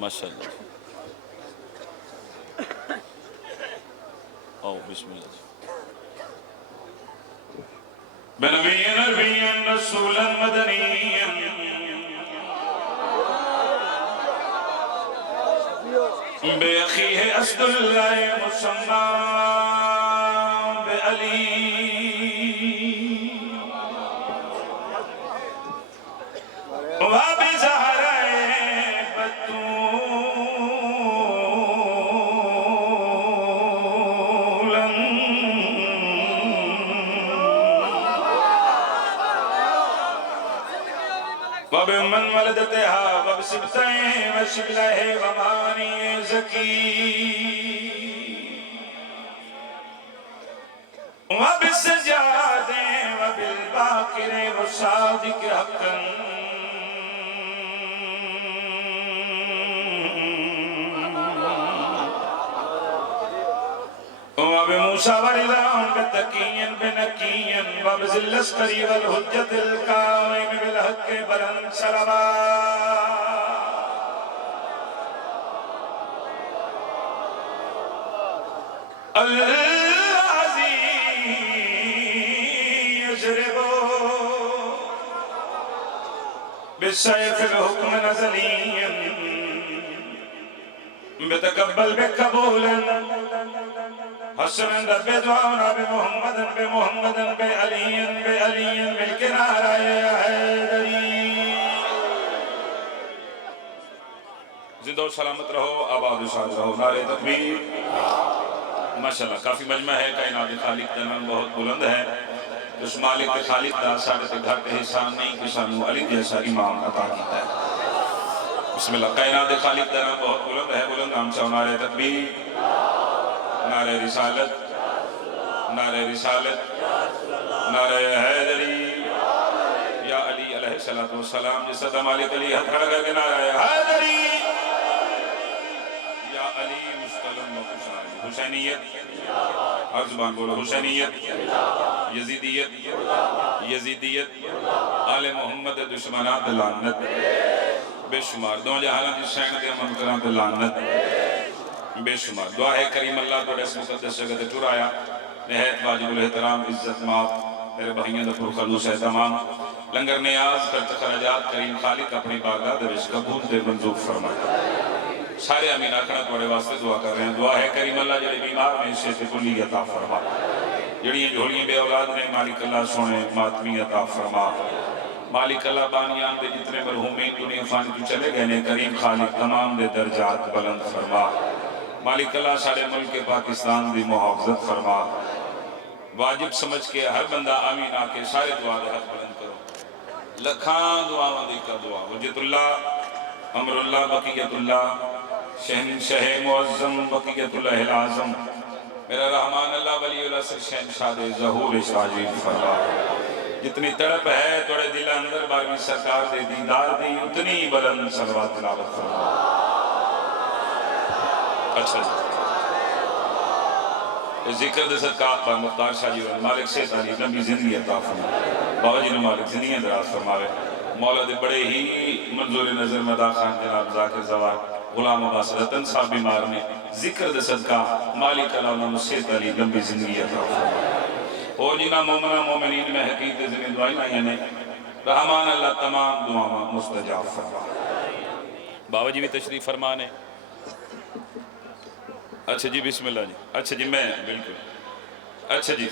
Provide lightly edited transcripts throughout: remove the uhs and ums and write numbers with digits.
ماشاءاللہ. او بسم اللہ. بنبی نبی رسول مدنی بے اخیہ اسد اللہ مسمى بعلی وبزہرہ بطولا وبمن ولدتها وبسبتين وشبله وماني زكي وبالسجاد وبالباقر والصادق حقا وبموسى ورضاهم بتقيا بنقيا وبذي العسكر والحجة القائم بالحق بلند صلوات الذي يجرب بالسيف الحكم نزليا بتقبل بقبولا حسنا رب دعونا بمحمد بعلي بالكنارة يا حیدری. زندہ و سلامت رہو، آباد و شاد رہو. نعرہ تکبیر. ماشاءاللہ کافی مجمع ہے. کائنات خالق کا نام بہت بلند ہے. اس مالک کے خالق دا ساڑھے تے گھر کے احسان نہیں کہ سانو علی جیسا امام عطا کیتا ہے. بسم اللہ. کائنات خالق کا نام بہت بلند ہے. بلند نام سے نعرہ تکبیر، نعرہ رسالت، نعرہ رسالت، نعرہ حیدری. یا علی علیہ السلام جس صدا مالک علی ہاتھ کھڑا کر کے نعرہ حیدری. یا علی مستلم و خوشحالی. حسینیت، ہر زبان بولو. حسینیت، یزیدیت، یزیدیت، آل محمد دشمنات لعنت بے شمار. دو جہالات جس شہن کے منکران لعنت بے شمار. دعا ہے کریم اللہ تو اس مقدس جگہ تے ٹر آیا. نہایت واجب الاحترام عزت مات میرے بھائیوں دا پرخلوص ہے تمام. لنگر نیاز خرچ خراجات کریم خالق اپنی بارگاہ دے وچ قبول تے منظور فرمائے. سارے امین آکھنا تواڈے واسطے دعا کر رہے ہیں. دعا ہے کریم اللہ جڑے بیمار میں شفا کلی عطا فرما. جڑیاں جھولیاں بے اولاد نے مالک اللہ سونے ماتمی عطا فرما. مالک اللہ بانیان دے جتنے مرحومین دنیا فانی تو چلے گئے نے کریم خالق تمام دے درجات بلند فرما. مالک اللہ سارے ملک پاکستان دی محافظت فرما. واجب سمجھ کے ہر بندہ آمین آکے سارے دعا دے حق بلند کرو. لکھان دعا مندی کا دعا. وجد اللہ، امر اللہ، بقیت اللہ، شہنشہ معظم، بقیت اللہ العظم. میرا رحمان اللہ ولی اللہ سے شہنشاہ ظہور شاجید فرما. جتنی تڑپ ہے توڑے دل اندر بارمی سرکار دے دیدار دی اتنی بلند صلوات تلاوت فرما. اچھا ذکر دے صدقہ پر مختار شاہ جی مالک سے تعلیم لمبی زندگی عطا فرما. بابا جی نے مالک زندگی دراز فرماوے. مولا دے بڑے ہی منظور نظر مدا خان جناب ذاکر زوار غلام عباس رتن صاحب بیمار نے ذکر دے صدقہ مالک اللہ سے تعلیم لمبی زندگی عطا فرما. او جنہ مومنہ مومنین میں حقیق دے زمین دعائیں آئیں نے رحمان اللہ تمام دعاں مستجاب فرما. بابا جی بھی تشریف فرمانے. اچھا جی بسم اللہ جی. اچھا جی میں بالکل. اچھا جی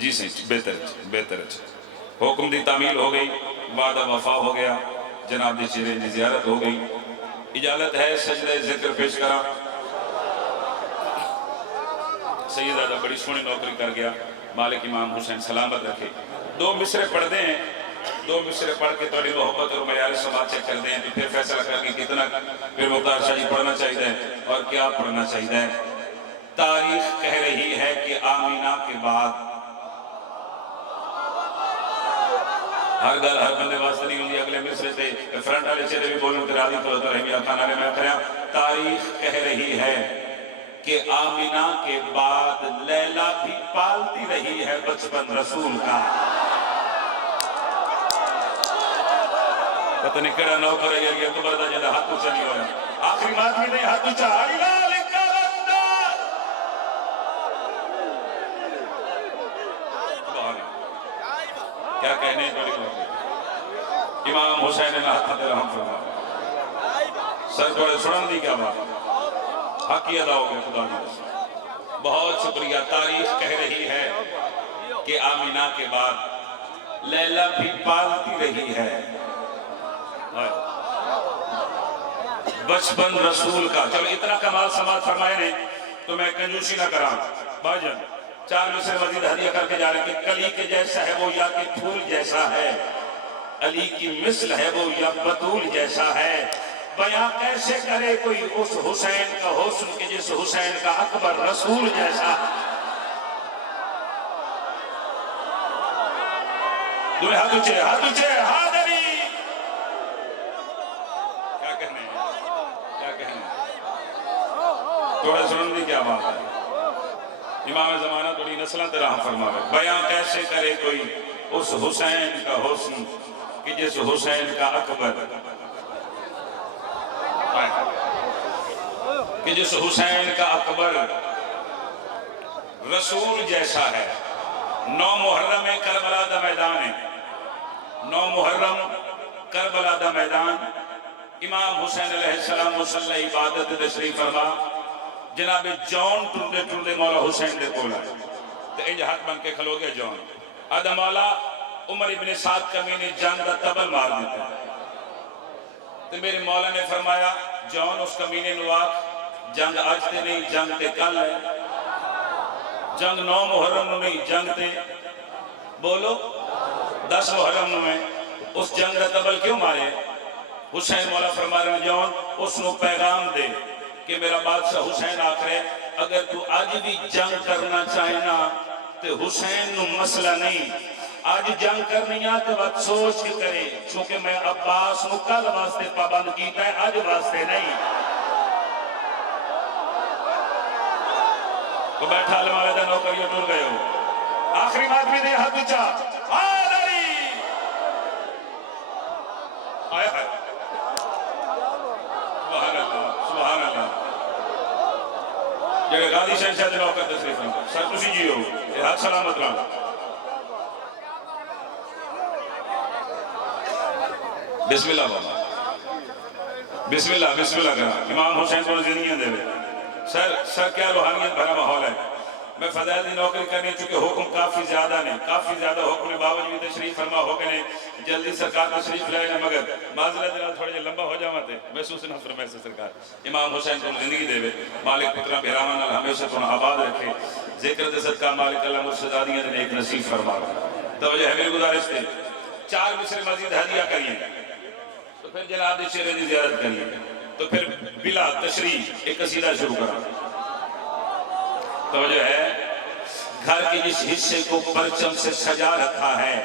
جی صحیح بہتر بہتر. اچھا حکم دی تعمیل ہو گئی، وعدہ وفا ہو گیا، جناب دی چہرے دی زیارت ہو گئی. اجازت ہے سجدہ ذکر پیش کرا. سید آدھا بڑی سونی نوکری کر گیا. مالک امام حسین سلامت رکھے. دو مصرے پڑھ دیں، دو مصرے پڑھ کے توڑی محبت اور معیار سماعت چیک کر دیں پھر فیصلہ کر کے کتنا پھر مختار شاہ جی پڑھنا چاہیے اور کیا پڑھنا چاہیے. تاریخ کہہ رہی ہے کہ آمینہ کے بعد ہر گل ہر بندے واسطے نہیں ہوندی. اگلے مصرے سے فرنٹ والے چہرے بھی بولوں کہ راضی تو رحمیہ خانہ نے میں کریا. تاریخ کہہ رہی ہے کہ آمینہ کے بعد لیلہ بھی پالتی رہی ہے بچپن رسول کا. پتہ نہیں کہڑا نوکر ہے یہ تو بردا جنہ ہاتھ اونچا نہیں ہویا آخری بات بھی نہیں ہاتھ اونچا ہلال کلندر سبحان اللہ کیا کہنے جو لکھو امام حسین نے ہاتھ رحم فرما سر تھوڑے سنن دی کیا بات حق ہی ادا ہو گیا خدا دی بہت شکریہ تاریخ کہہ رہی ہے کہ آمینہ کے بعد لیلہ بھی پالتی رہی ہے بچپن رسول کا چلو اتنا کمال سماعت فرمائے نے تو میں کنجوسی نہ کرا بھائی جان 4 مصر مزید ہدیہ کر کے جا رہے کہ کلی کے جیسا ہے وہ یا کہ پھول جیسا ہے علی کی مثل ہے وہ یا بطول جیسا ہے بیاں کیسے کرے کوئی اس حسین کا حسن کے جس حسین کا اکبر رسول جیسا دونیں ہاتھ اونچے حاضری کیا کہنے ہیں کیا کہنے ہیں تھوڑا سنن دی کیا بات ہے امام زمانہ تھوڑی نسلیں تیرا ہم فرماوے بیاں کیسے کرے کوئی اس حسین کا حسن کہ جس حسین کا اکبر کہ جس حسین کا اکبر رسول جیسا ہے 9 محرم کربلا دا میدان ہے 9 محرم کربلا دا میدان امام حسین علیہ السلام مصلی عبادت تشریف فرما جناب جون ٹرڈے ٹرڈے مولا حسین دے کولا تو انج ہاتھ بن کے کھلو گیا جون آدھا مولا عمر ابن سعد کمینی جنگ دا تبل مار دیتا تو میرے مولا نے فرمایا جون اس کمینے نواق جنگ آج تے نہیں جنگ تے کل ہے جنگ 9 محرم نو نہیں جنگ تے بولو 10 محرم نو میں اس جنگ دا تبل کیوں مارے حسین مولا فرما رہے جون اس نو پیغام دے کہ میرا بادشاہ حسین آکھرے اگر تو آج بھی جنگ کرنا چاہنا تو حسین نو مسئلہ نہیں آج جنگ کرنی آتے وقت سوچ کے کرے چونکہ میں عباس نو کل واسطے پابند کیتا ہے آج واسطے نہیں وہ بیٹھا علمہ دا نوکر یہ ٹور گئے ہو آخری بات بھی دے ہاتھ اچھا آدھری آئے ہے سبحان اللہ سبحان اللہ جگہ غادی شہنشاہ دے نوکر تصریف ہیں سر تسی جی ہو یہ ہاتھ سلامت رہا بسم اللہ بابا بسم اللہ کرا امام حسین کو زندگیاں دے لے سر کیا روحانیت بھرا ماحول ہے میں فضائل دی نوکری کرنی چونکہ حکم کافی زیادہ نہیں کافی زیادہ حکم نے باوجود تشریف فرما ہو گئے جلدی سرکار تشریف لائے نا مگر معذرت دلال تھوڑے لمبا ہو جاوا تے محسوس نہ فرمائے سے سرکار امام حسین کو زندگی دے مالک پترہ بہرامان اللہ ہمیشہ تو آباد رکھے ذکر دے صدقہ مالک اللہ مرشدادیاں دے ایک نصیب فرما توجہ ہے میری گزارش تے 4 مصر مزید ہدیہ کریے تو پھر جناب دی شیرے دی زیارت کریے تو پھر بلا تشریح ایک قصیدہ شروع کرا توجہ ہے گھر کے جس حصے کو پرچم سے سجا رکھا ہے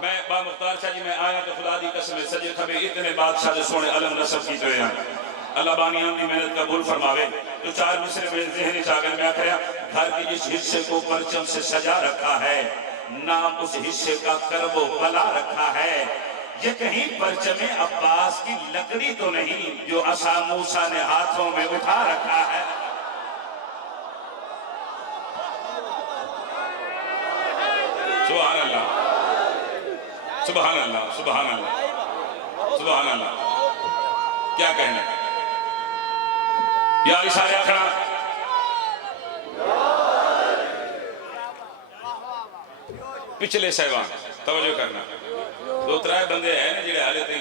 میں با مختار شاہ جی میں آیا تو خدا دی قسم سجے خبے اتنے بادشاہ جو سونے علم نصب کی تو ہیں اللہ بانیان دی محنت قبول فرماوے تو 4 مصر میں ذہنی چاگر میں آکھیا گھر کے جس حصے کو پرچم سے سجا رکھا ہے نام اس حصے کا کرب و بلا رکھا ہے یہ کہیں پرچم عباس کی لکڑی تو نہیں جو عصا موسیٰ نے ہاتھوں میں اٹھا رکھا ہے سبحان اللہ سبحان اللہ سبحان اللہ سبحان اللہ کیا کہنا یا اشارے آخرا پچھلے سیوان توجہ کرنا 2-3 بندے ہیں نا جڑے حالے تھے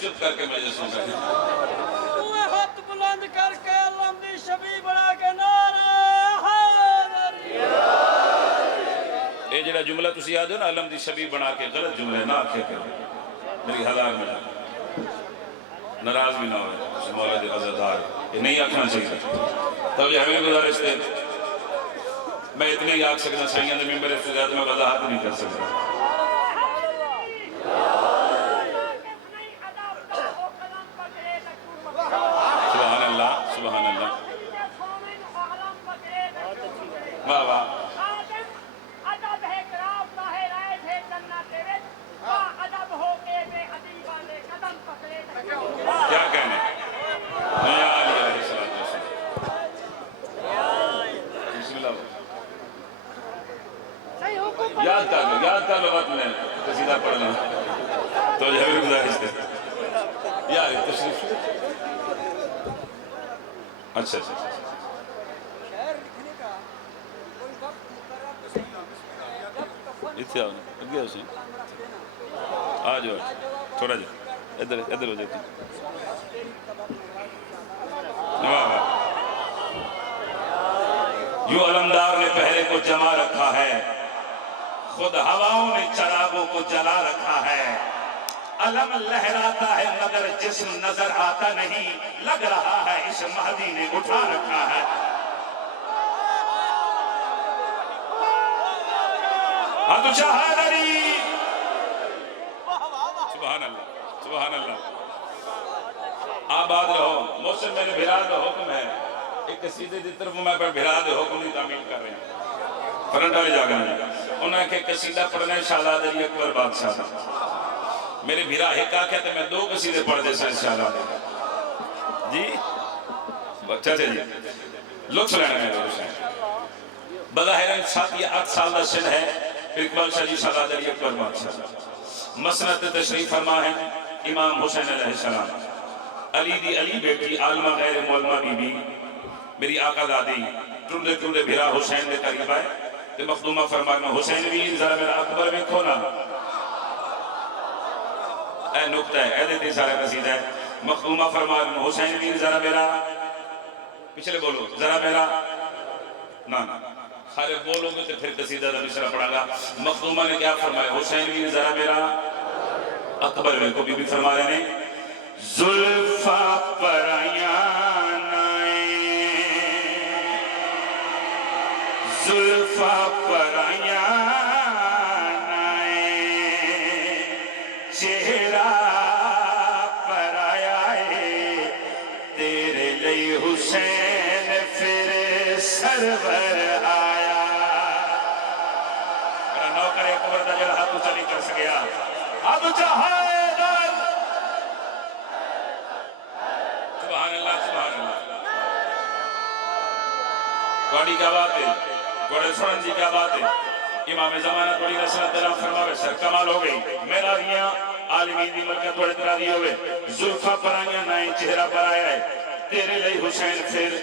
چپ کر کے مجھے سن رہے ہیں ہاتھ بلند کر کے علم دی شبی بڑھا کے نعرہ حیدری اے جڑا جملہ تسی یاد ہو نا علم دی شبی بنا کے غلط جملے نہ آکھے کرے میری ہزار میں ناراض بھی نہ ہوئے مولا دی عزدار یہ نہیں آکھنا چاہیے توجہ ہمیں گزارش دے میں اتنے ہی آکھ سکتا سائیاں دے ممبر سے زیادہ میں وضاحت نہیں کر سکتا سبحان اللہ سبحان اللہ واہ واہ تو جو ہے گزارش ہے یار تشریف اچھا اچھا اتنے آؤ اگے ہو سی آ جاؤ تھوڑا جا ادھر ادھر ہو جاتی یوں علمدار نے پہرے کو جما رکھا ہے خود ہواؤں نے چراغوں کو جلا رکھا ہے علم لہراتا ہے مگر جسم نظر آتا نہیں لگ رہا ہے اس مہدی نے اٹھا رکھا ہے حد چہادری سبحان اللہ سبحان اللہ آباد رہو محسن میرے بھرا دے حکم ہے ایک قصیدے دی طرف میں پر بھرا دے حکم دی تعمیل کر رہے ہیں فرنٹ والے جا گئے انہوں نے کہ قصیدہ پڑھنا ہے شہزادہ علی اکبر بادشاہ تھا میرے بھرا حکا کہتے میں 2 قصیدے پڑھ دے سائن شہزادہ جی اچھا جی لطف لینا ہے بظاہر 7 یا 8 سال دا سن ہے اقبال شاہ جی شہزادہ علی اکبر بادشاہ مسند تشریف فرما ہے امام حسین علیہ السلام علی دی علی بیٹی عالمہ غیر مولمہ بی بی میری آقا دادی ٹنڈے ٹنڈے بھرا حسین دے قریب آئے کہ مخدومہ فرمائے میں حسین ویر ذرا میرا اکبر میں کھونا اے نکتہ ہے اے دیتی سارے قصید ہے مخدومہ فرمائے میں حسین ویر ذرا میرا پچھلے بولو ذرا میرا نا سارے بولو گے تو پھر قصیدہ دا مشرہ پڑھا گا مخدومہ نے کیا فرمایا حسین ویر ذرا میرا اکبر میں کو بی بی فرما رہے ہیں زلفہ پرایان زلفہ پرایان چہرہ پرایا تیرے لئی حسین پھر سرور آیا میرا نوکر اکبر دا جل ہاتھو چلی کر سکیا اب چاہے بڑی کیا بات ہے بڑے سرن جی کیا بات ہے امام زمانہ بڑی رسالت دلام فرماوے سر کمال ہو گئی میرا دیاں عالمین دی ملکہ توڑے ترا دی ہوئے زلفہ پرائیاں نائیں چہرہ پر آیا ہے تیرے لئی حسین پھر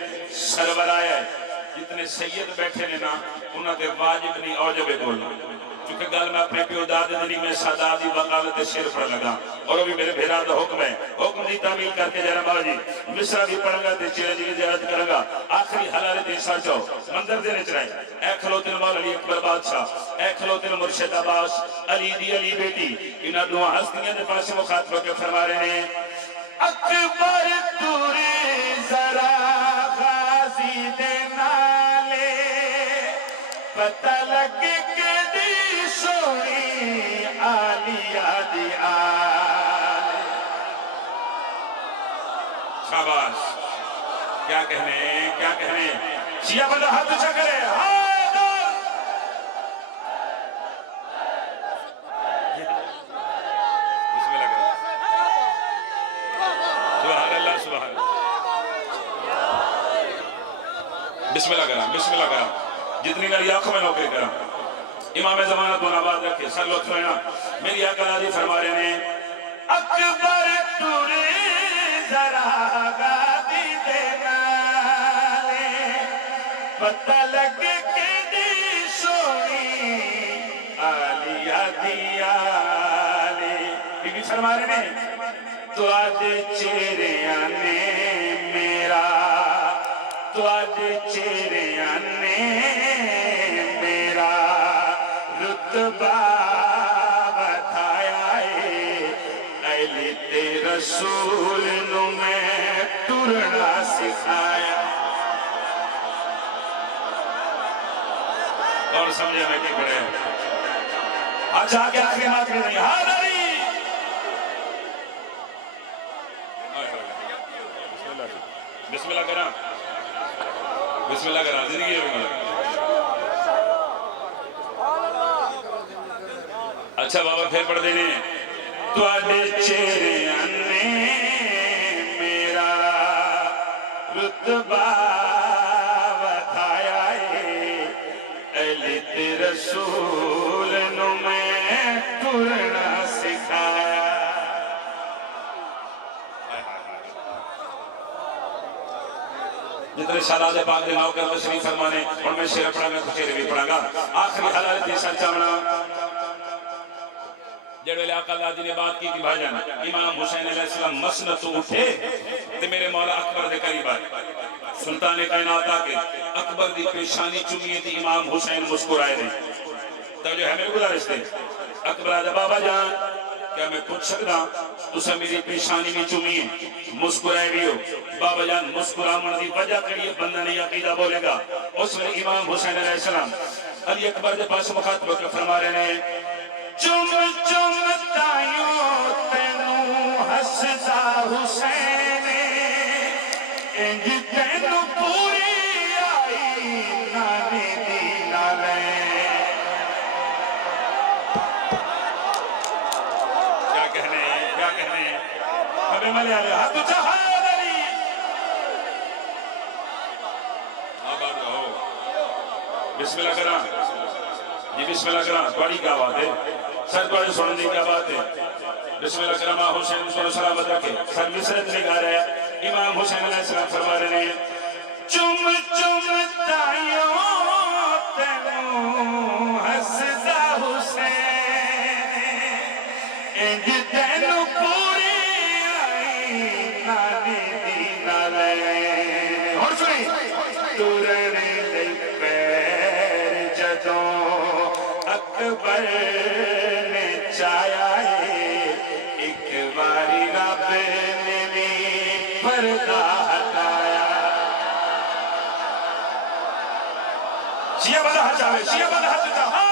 سرور آیا ہے جتنے سید بیٹھے نے نا انہاں تے واجب نہیں اوجب بولنا چونکہ گل میں اپنے پیو داد دنی میں سادادی وقالت شیر پڑھ لگا اور وہ بھی میرے بھیرا دا حکم ہے حکم دی تعمیل کر کے جرم آجی مصرہ بھی پڑھیں گا تے چیرے جی زیارت کریں گا آخری حلال دین سا چاہو منظر دینے چرائیں اے کھلوتن مولا علی اکبر بادشاہ اے کھلوتن مرشد عباس علی دی علی بیٹی انہاں دعا ہستیاں دے پاس مخاطبہ کے فرما رہے ہیں اکبر توری ذرا غازی دے نالے پتہ لگے کہ دی سونی آلیہ دی آلے شاباش کیا کہنے شیعہ بندہ ہاتھ اچھا کرے حیدر بسم اللہ کریں سبحان اللہ سبحان اللہ بسم اللہ کریں جتنی میری آنکھوں میں نوکری کریں امام زمانہ دون آباد رکھے سر لطف لینا میری آقا دادی فرما رہے ہیں اکبر توری ذرا غازی دے نالے پتہ لگ کے دی سونی آلیہ دی آلے بی بی فرما رہے ہیں تو آج چہرے آنے میرا تو آج چہرے آنے میرا رتبہ بتایا ہے اہل رسول نو میں ٹرنا سکھایا اور سمجھے میں کی پڑے اچھا کہ آخری بات بھی نہیں حاضری بسم اللہ کرنا بسم اللہ کرنا زندگی ہے اچھا بابا پھر پڑھ دینے تو آدھے چہرے آنے میرا رتبہ بتایا ہے اہل رسول نو میں ٹرنا سکھایا میرے شہزادے پاک دے نوکر تشریف فرمانے اور میں شعر پڑھا گا تو شعر بھی پڑھا گا آخری حلال تیسر چامنا جڑ ویلے آقا اللہ جی نے بات کی تھی بھائی جان امام حسین علیہ السلام مسند تو اٹھے تے میرے مولا اکبر دے قریب آئے سلطان کائنات آ کے اکبر دی پیشانی چمیے تھی امام حسین مسکرائے نہیں توجہ ہے میرے گزارش دے اکبر آجا بابا جان کیا میں پوچھ سکتا تسا میری پیشانی بھی چمیے مسکرائے بھی ہو بابا جان مسکرا من دی وجہ کریے بندہ نہیں عقیدہ بولے گا اس میں امام حسین علیہ السلام علی اکبر دے پاس مخاطب کے فرما رہے ہیں چم چم تائیوں تینوں حسدا حسین انج تینوں پوری آئی نانی دی نالے کیا کہنے ہیں ابھی ملے آلے ہاتھ اچھا حال علی آباد رہو بسم اللہ کرام جی بسم اللہ کرام بڑی کیا بات ہے سر بڑے سننے کیا بات ہے بسم اللہ کرام حسین صلی اللہ سلامت رکھے سر مصرت میں گا رہے ہیں امام حسین علیہ السلام فرما رہے ہیں چم چم تائیوں تینوں حسدا حسین انج تینوں پوری آئی نانی دی نالے اور سنی تورنے لئی پیر جدوں اکبر نے چایا ہے ایک باری رب نے بھی پردہ ہٹایا شیعہ بندہ ہٹ جاوے شیعہ بندہ ہٹ جاوے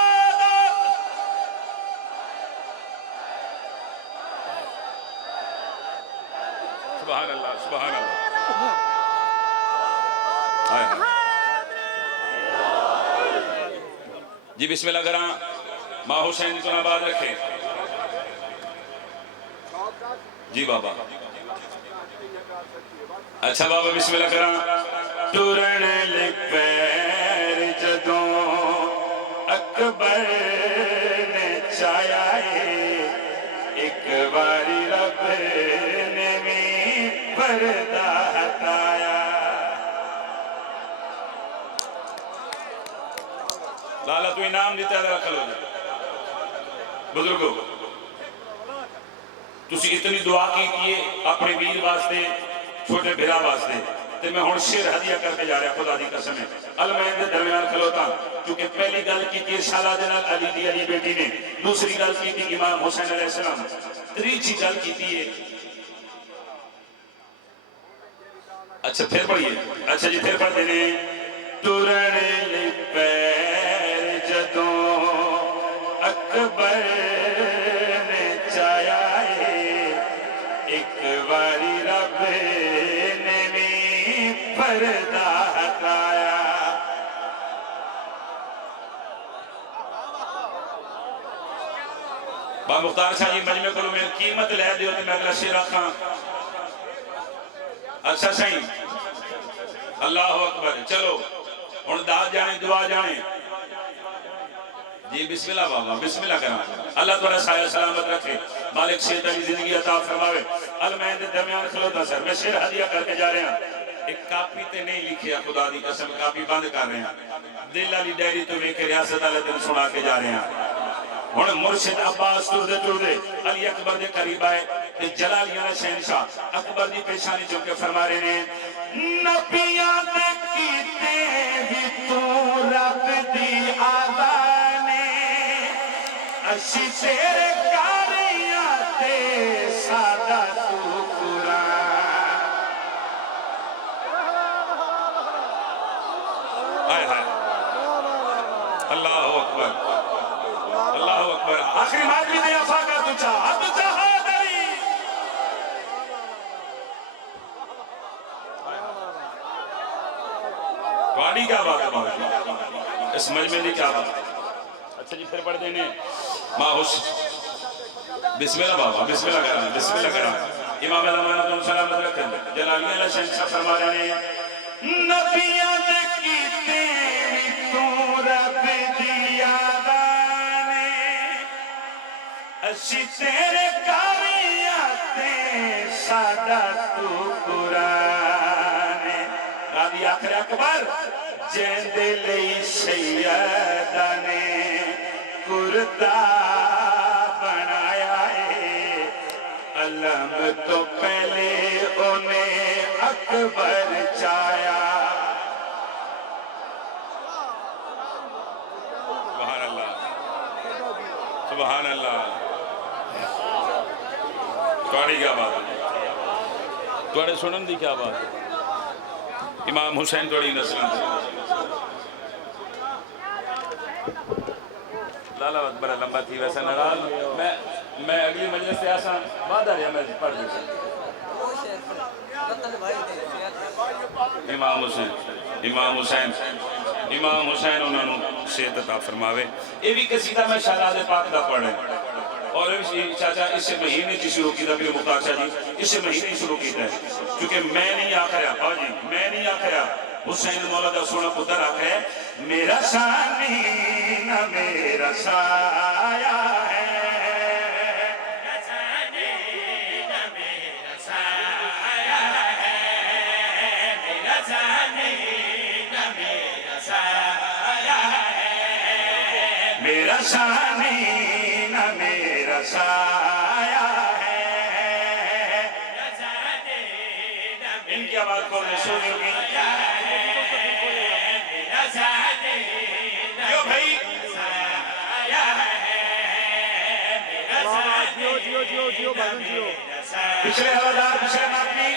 سبحان اللہ سبحان اللہ جی بسم اللہ کرام ماں حسین کو آباد رکھے جی بابا اچھا بابا بسم اللہ کرام ٹورن لے پیر جدوں اکبر نے چایا ہے ایک باری رب نے بھی پردہ ہٹایا لالا تو انعام دیتا ہے ذرا کھلو بزرگو تسی اتنی دعا کی کیے اپنے ویر واسطے چھوٹے بھرا واسطے تے میں ہون شیر ہدیہ کر کے جا رہا خدا دی قسم ہے المین دے درمیان کھلوتا کیونکہ پہلی گل کی تھی شالہ جنال علی دی علی بیٹی نے دوسری گل کی تھی امام حسین علیہ السلام تریچی گل کی تھی اچھا پھر پڑھئیے اچھا جی پھر پڑھ دینے تورن لے پیر جدوں اکبر نے چایا ہے ایک باری رب نے بھی پردہ ہٹایا با مختار شاہ جی مجمع کرو میں قیمت لے دیو تے میں اگلا شیر آخاں اچھا صحیح اللہ اکبر چلو اور داد جانے دعا جانے جی بسم اللہ بابا بسم اللہ کرنا اللہ تعالیٰ سایہ سلامت رکھے مالک صحت علی زندگی عطا فرماوے المین دے درمیان کھلوتا سر میں شیر ہدیہ کر کے جا رہے ہیں ایک کاپی تے نہیں لکھیا خدا دی قسم کاپی بند کر رہے ہیں دل علی ڈیری تو لے کے ریاست علی دن سنا کے جا رہے ہیں اور مرشد عباس ٹور دے علی اکبر دے قریب آئے تے جلالیانہ شہنشاہ اکبر دی پیشانی جو کے فرما رہے ہیں نبیاں دے کیتے بھی تو رب دی آدانے اسی تیرے کاریاں تے سادہ تو قرآن آئے آئے اللہ اکبر اللہ اکبر آخری مادری دے افاقہ تو چاہا دری پاڑی کیا بات ہے اس مجمع دی کیا بات ہے اچھا جی پھر پڑھ دینے ماہوش بسم اللہ بابا بسم اللہ کرام بسم اللہ کرام امام علمان علیہ السلام رکھیں جلالیہ اللہ شہنشاہ فرما رہے ہیں نبیاں دے کیتے تو رب دیا دانے اسی تیرے کاریاں تے سادہ تو قرآن راضی آخر اکبر جیندے لئی سیدہ نے کرتا بنایا ہے علم تو پہلے انہیں اکبر چایا سبحان اللہ سبحان اللہ توڑی کیا بات ہے توڑے سنن دی کیا بات ہے امام حسین توڑی نسلن لالا بڑا لمبا تھی ویسا نرال میں اگلی مجلس سے آسان بعد آ رہا میں پڑھ دیتا امام حسین انہوں نے صحت عطا فرماوے یہ بھی قصیدہ میں شہزادے پاک دا پڑھ رہے اور چاچا اس سے مہینے کی شروع کی تھا پھر مختار شاہ جی اس سے مہینے شروع کی تھا کیونکہ میں نہیں آخریا جی میں نہیں آخریا حسین مولا دا سونا پتر آخر میرا ثانی نہ میرا سایہ ہے میرا ثانی نہ میرا سایہ ہے ان کی آواز کو نے سنی ہوگی جو بھائی جیو بھائی جیو پچھلے حوالدار پچھلے ماپی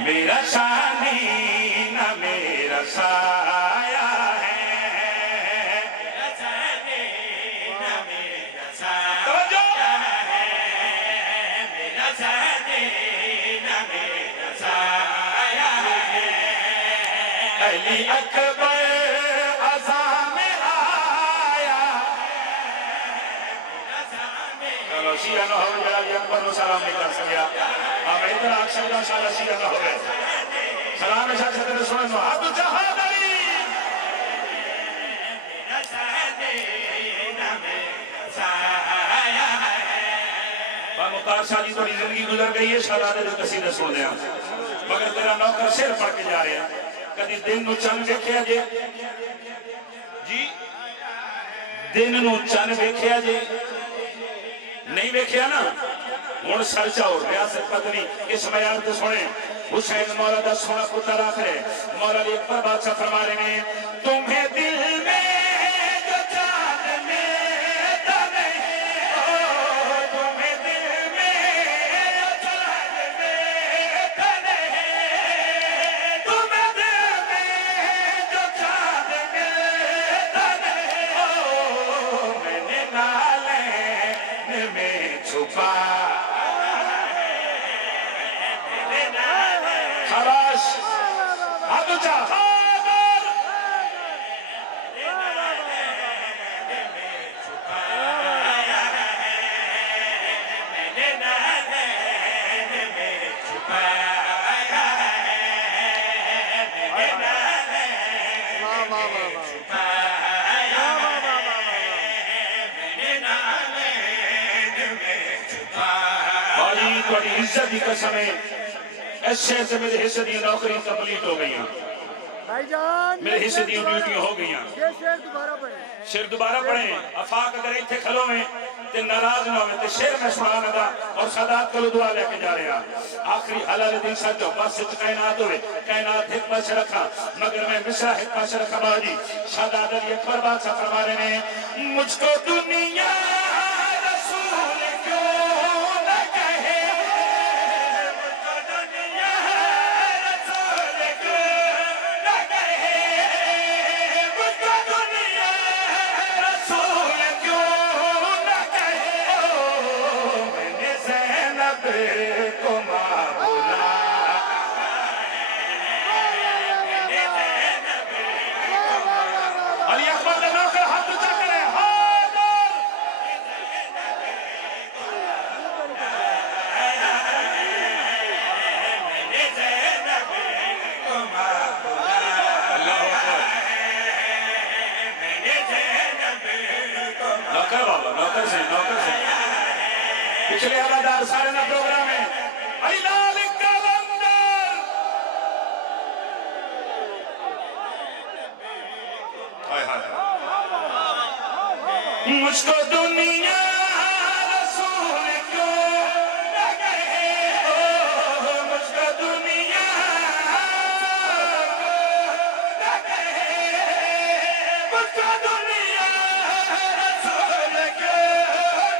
میرا ثانی نہ میرا سایہ ہے توجہ میرا ثانی نہ میرا سایہ ہے علی اکبر عزام آیا چلو شیعہ نہ ہو جائے یہ اکبر و سلام نہیں کر سکیا اب ادھر آکشن کا شاہ شیعہ نہ ہو گئے سلام شاہ صدر رسول اللہ عبد جہاد علی مختار شاہ جی تھوڑی زندگی گزر گئی ہے شہزادے دے قصیدے سونے مگر تیرا نوکر شعر پڑھ کے جا رہے ہیں کدی دن نو چند ویکھیا جے جی دن نو چند ویکھیا جے نہیں ویکھیا نا ہن سرچا ہو ریاست پتنی اس معیار تے سنے حسین مولا دا سونا پتر آخر مولا علی اکبر بادشاہ فرما رہے ہیں تمہیں دل میں جو چاند میں دم ہے تمہیں دل میں جو چاند میں دم ہے تمہیں دل میں جو چاند میں دم ہے میں نے نالے میں چھپا خراش عبد جہاد بھائی تھوڑی عزت کی قسم ہے ایسے سے میرے حصے دی نوکری کمپلیٹ ہو گئی ہیں میرے حصے دی ڈیوٹی ہو گئی ہیں شیر دوبارہ پڑھیں افاق اگر ایتھے کھلو میں تے ناراض نہ ہوئے تے شیر میں سبحان اللہ اور صدات کلو دعا لے کے جا رہے ہیں آخری حلال دن ساتھ جو بس سے کائنات ہوئے کائنات ایک پاس رکھا مگر میں مصرہ ایک پاس رکھا باجی شہزادہ علی اکبر بادشاہ فرما رہے ہیں مجھ کو دنیا رسول کیوں نہ کہے علی اکبر نے نوکر ہاتھ اٹھا کرے حاضر نوکر بابا نوکر سے پچھلے حوالدار سارے نا پروگرام ہے ایلال کلندر آئے ہائے مجھ کو دنیا رسول کیوں نہ کہے مجھ کو دنیا نہ کہے مجھ کو دنیا رسول کیوں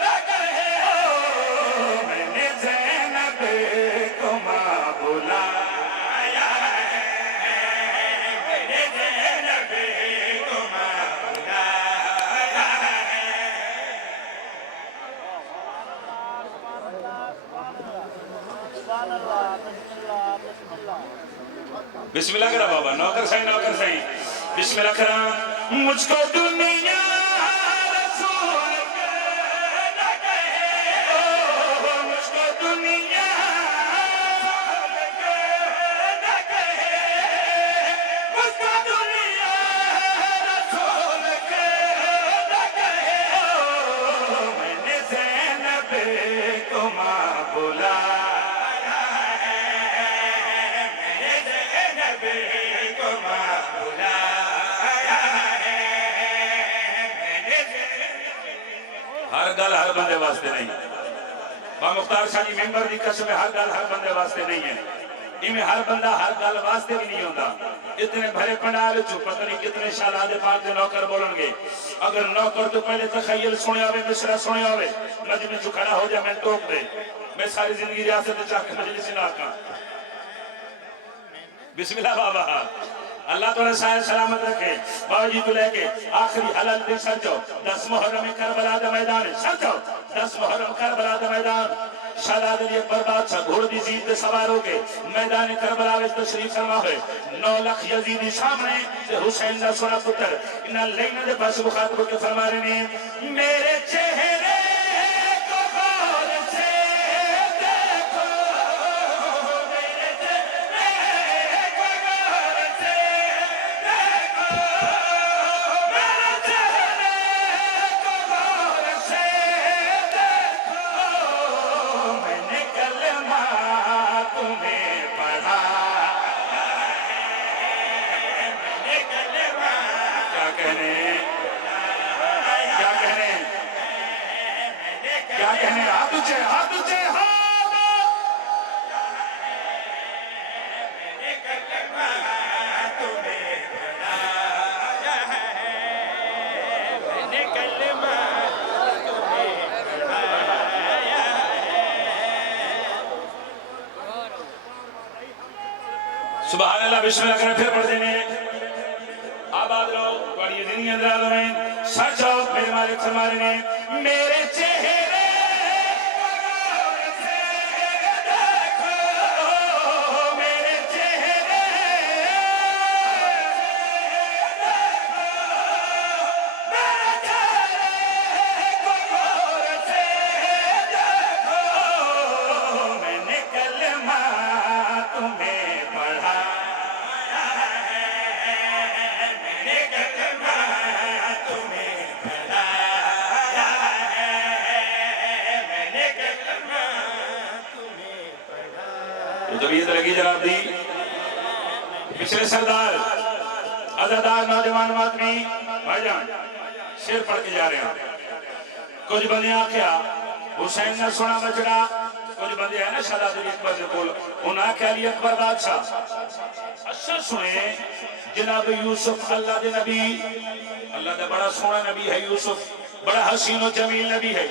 نہ کہے میں نے زینب کو ماں بلایا ہے میں نے زینب کو ماں بلایا ہے بسم اللہ کرا بابا نوکر سائیں بسم اللہ کرا مجھ کو دنیا رسول نہ کہے مجھ کو دنیا نہ کہے مجھ کو دنیا رسول نہ کہے میں نے زینب کو ماں بلایا ہے میں نے زینب کو ماں بلایا ہے میں نے ہر گل ہر بندے واسطے نہیں با مختار شاہ جی ممبر دی قسم ہر گل ہر بندے واسطے نہیں ہے میں ہر بندہ ہر گل واسطے بھی نہیں ہوتا اتنے بھرے پنڈال چو پتہ نہیں کتنے شہزاد پاک دے نوکر بولن گے اگر نوکر تو پہلے تخیل سنے ہوئے مصرع سنے ہوئے مجمع جو کھڑا ہو جائے میں ٹوک دے میں ساری زندگی ریاست چاہ کے مجلس نہ آکا بسم اللہ بابا اللہ تعالیٰ سائے سلامت رکھے بابا جی تو لے کے آخری حلال دن سر جاؤ 10 محرم کربلا دا میدان سر جاؤ 10 محرم کربلا دا میدان شہزاد علی اکبر بادشاہ گھوڑ دی زید دے سوار ہو کے میدان کربلا وچ تشریف فرما ہوئے 9 لاکھ یزیدی سامنے سے حسین دا سونا پتر انہاں لینا دے پاس مخاطب کے فرما رہے ہیں میرے چہرے کو غور سے دیکھو میرے چہرے کو غور سے دیکھو میرے چہرے کو غور سے دیکھو میں نے کلمہ تمہیں پڑھا میں نے کلمہ کیا کہنے ہاتھ اچھے ہاتھ اچھے سبحان اللہ بسم اللہ کریں پھر پڑھ دینے آباد رہو بڑی دنی اندرالوں میں سچ ہو میرے مالک فرمارے نے میرے چہرے کو غور سے دیکھو میرے چہرے دیکھو میرے چہرے کو غور سے دیکھو میں نے کلمہ تمہیں پڑھا طبیعت لگی جناب دی پچھلے سردار عزادار نوجوان ماتمی بھائی جان شیر پڑھ کے جا رہے ہیں کچھ بندے آکھیا حسین نے سونا بچڑا کچھ بندے ہیں نا شہزاد علی اکبر سے بول انہاں کہ علی اکبر بادشاہ اچھا سنیں جناب یوسف اللہ دے نبی اللہ دے بڑا سونا نبی ہے یوسف بڑا حسین و جمیل نبی ہے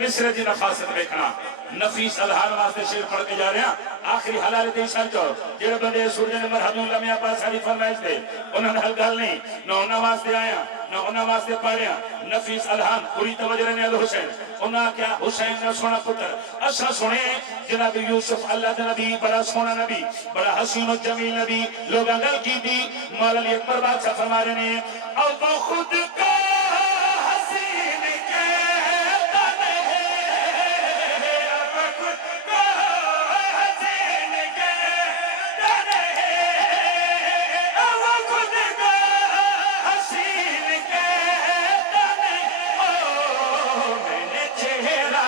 مصر دی نفاست دیکھنا نفیس الہان واسطے شیر پڑھ کے جا رہے ہیں آخری حلال دیشان چو جڑے بندے سورجن مرحبون لمحہ پاس حدیث فرمائش دے انہوں نے حل گال نہیں نہ انہوں واسطے آیا نہ انہوں واسطے پڑھے نفیس الہان پوری توجہ رہنے علی حسین انہوں کیا حسین نے سونا پتر اچھا سنے جناب یوسف اللہ دے نبی بڑا سونا نبی بڑا حسین و جمیل نبی لوگ انگل کی دی مولا علی اکبر بادشاہ فرما رہے ہیں او وہ خود کا حسین کہتا نہیں اب خود کا حسین کہتا نہیں اب خود کا حسین کہتا نہیں میں نے چہرہ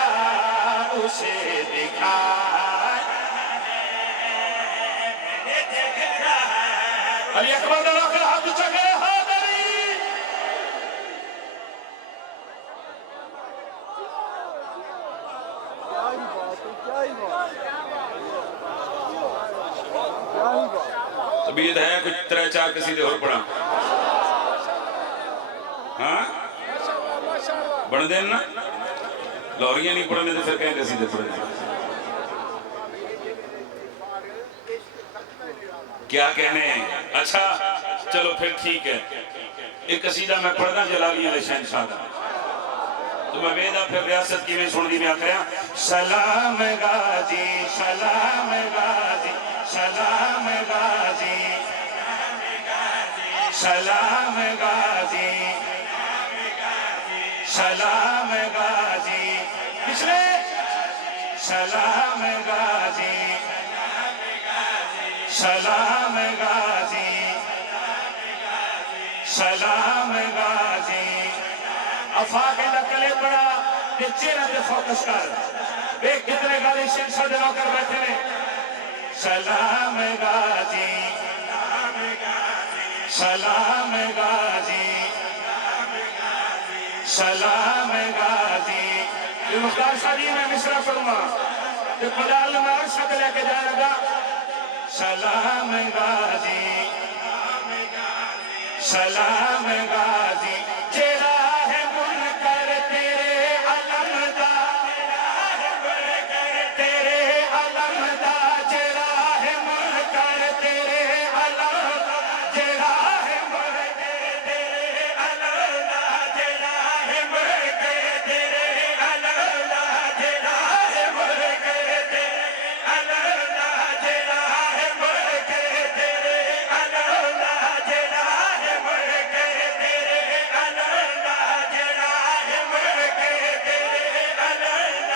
امید ہے کچھ 3-4 قصیدے اور پڑھا ہاں بڑھ دین نا لاہوریاں نہیں پڑھنے تو پھر کہیں قصیدے پڑھنے کیا کہنے ہیں اچھا چلو پھر ٹھیک ہے ایک قصیدہ میں پڑھنا جلالیہ علیہ شہنشاہ دا تو میں ویدہ پھر ریاست کی میں سن دی میں آکھریا سلام غازی سلام غازی سلام غازی سلام غازی سلام غازی پچھلے سلام غازی سلام غازی سلام غازی افاق دکلے پڑا تے چیرہ تے فوکس کر ایک کتنے غازی شنشا دے نوکر بیٹھے نے سلام غازی سلام غازی سلام غازی یہ مختار صاحبی میں مصرع پڑھوں گا یہ پدال نمار شد لے کے جائے گا سلام غازی سلام غازی چیرا ہے منکر تیرے علم دا تیرے علم دا چیرا ہے منکر تیرے علم دا چیرا ہے منکر تیرے علم دا چیرا ہے منکر تیرے علم دا چیرا ہے منکر تیرے علم دا چیرا ہے منکر تیرے علم دا چیرا ہے منکر تیرے علم دا چیرا ہے منکر تیرے علم دا چیرا ہے منکر تیرے علم دا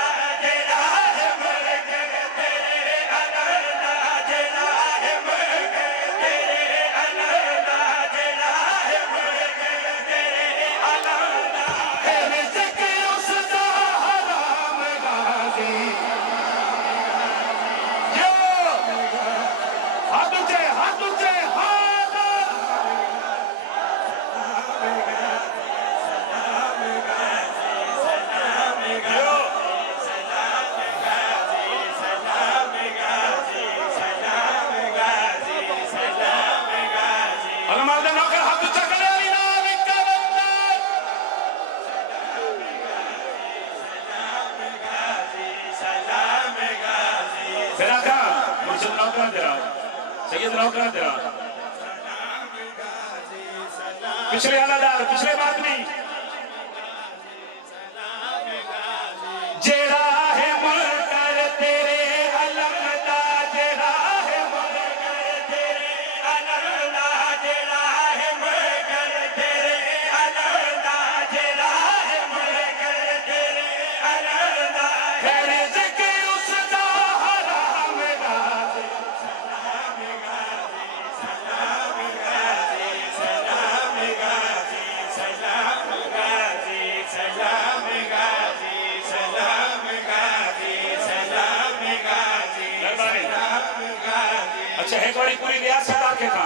چیرا ہے منکر تیرے علم دا چیرا ہے منکر تیرے علم دا ہے ذکر اس دا حرام غازی ہاتھ اچھے ہاتھ اچھے ہاتھ علماء دے نوکر ہاتھ اچھا کرے علی نام کا بندر پھر آقا مرشد نوکر تیرا سید نوکر تیرا پچھلے علادار پچھلے بات نہیں جیڑا ہے منکر تیرے علم دا جیڑا ہے منکر تیرے علم دا جیڑا ہے منکر تیرے علم دا جیڑا ہے منکر تیرے علم دا خیر ذکر اس دا حرام غازی اچھا ہے بڑی پوری ریاست آکے تھا